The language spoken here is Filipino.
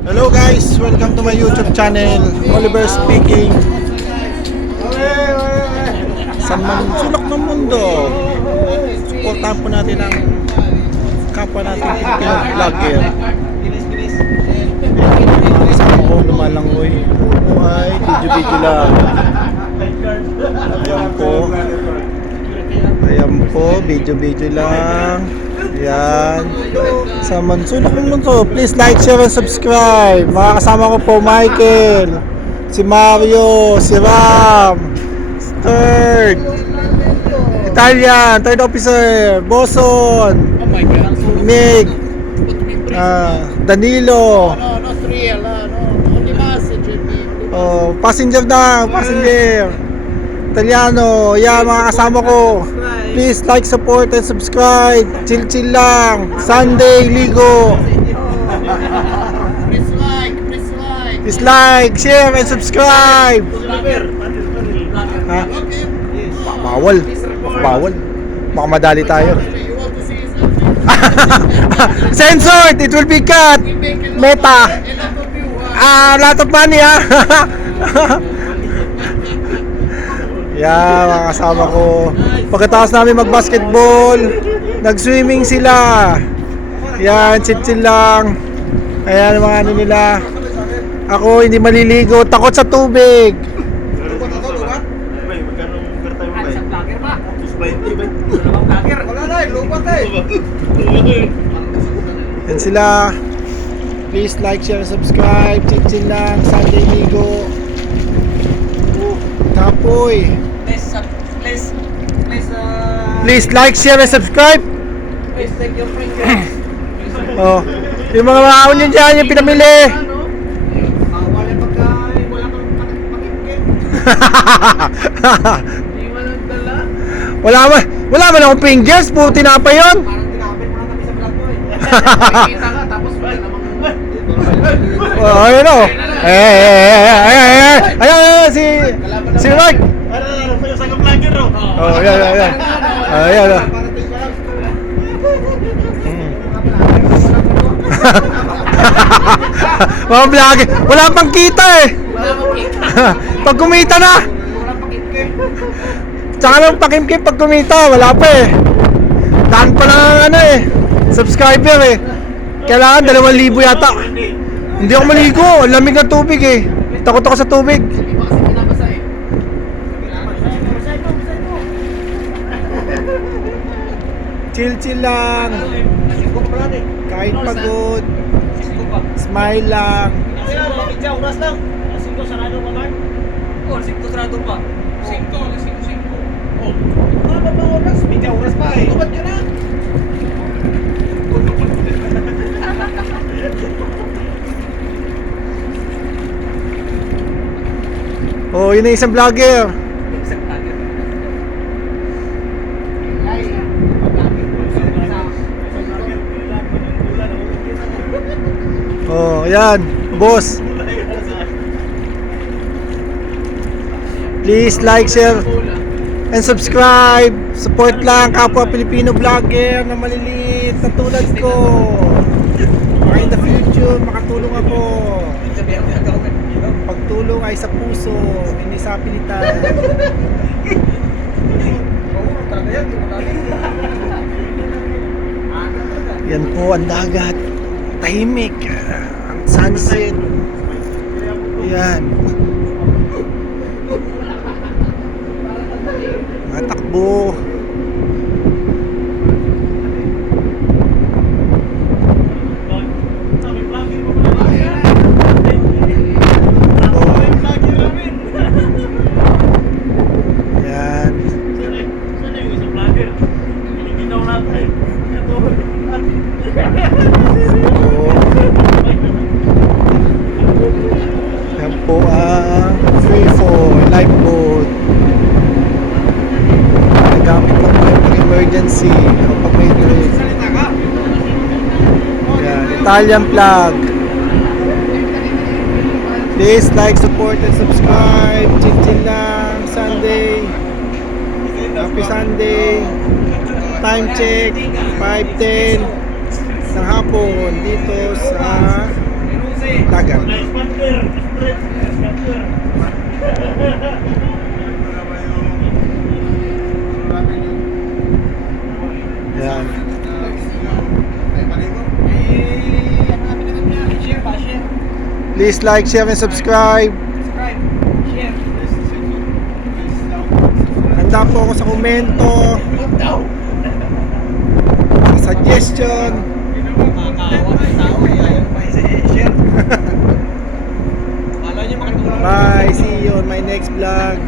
Hello guys, welcome to my YouTube channel. Oliver speaking. Sa sulok ng mundo, supportahan po natin ang kapwa natin Filipino vlogger. Kasama ko lumalangoy. Ay, video lang. Ayan po, video lang. Ayan. Sa sulok ng mundo, please like, share, and subscribe. Mga kasama ko po, Michael, si Mario, si Ram, third Italian, third officer, Boson, Mig, Danilo. No, not real, no, only passenger. Oh, passenger na, passenger. Italiano, yeah, mga kasama ko. Please like, support, and subscribe. Chill lang. Sunday, ligo. Please like, share, and subscribe. Ha? Bawal. Bawal. Baka madali tayo. Censored! It will be cut! Meta! Lot of money ha! Yeah, mga kasama ko. Pagkatapos namin mag-basketball, nag-swimming sila. Yan, chill lang. Ayan, mga ano nila. Ako, hindi maliligo. Takot sa tubig. Yan sila. Please like, share, subscribe. Chill lang. Sunday ligo. Tapoy. Please like, share, and subscribe. Please take your fingers. Oh, yung mga maon yun dyan, yung pinamili. Wala pagkain, wala kang pakinggan. Hindi mo lang dala. Wala man akong fingers, puro tinapay yun. Parang tinapin mo lang kami sa vlog ko eh. Nakikita ka, tapos wala namang... Oh, ayun o. Ayan, si Mark. Oh, ayan. Ayan. Mga vlog, wala pang kita eh. Pag kumita na. Wala pakinggan. Tsaka lang pakimkim pag kumita, wala pa eh. Daan pa lang subscriber eh. Kailangan 2,000 yata. Hindi ako maligo, ang lamig ng tubig eh. Takot ako sa tubig. Hindi pa kasi pinabasa eh. Chill lang. Nasingko pa lang eh. Kahit pagod, Nasingko pa. smile lang. Bakit oras lang? Nasingko sarado pa ba? Oo, nasingko sarado pa. Nasingko. Oh. Ano ba oras? Medya oras pa eh. Tubad ka na. Oh, yun na isang vlogger. Isang target. Oh, yan, boss. Please like, share, and subscribe. Support lang kapwa Pilipino vlogger na maliliit na tulad ko. Baka in the future makatulong ako. Pagtulong ay sa puso, hindi sa pilitan. Yan po ang dagat. Tahimik. Ang sunset. Yan. Mga takbo. Yan. Yan po ang free fall lifeboat. Nagamit lang po yung emergency kapag may drift. Yan, Italian flag. Please like, support, and subscribe. Chill lang. Sunday. Happy Sunday. Time check 5:10 ng hapon dito sa Please like, share, and subscribe. Subscribe. Share. Handa po ako sa komento, sa suggestion. Makakawa ng tao eh. Ayaw pa i-share. Kala nyo makatulong. Bye, see you on my next vlog.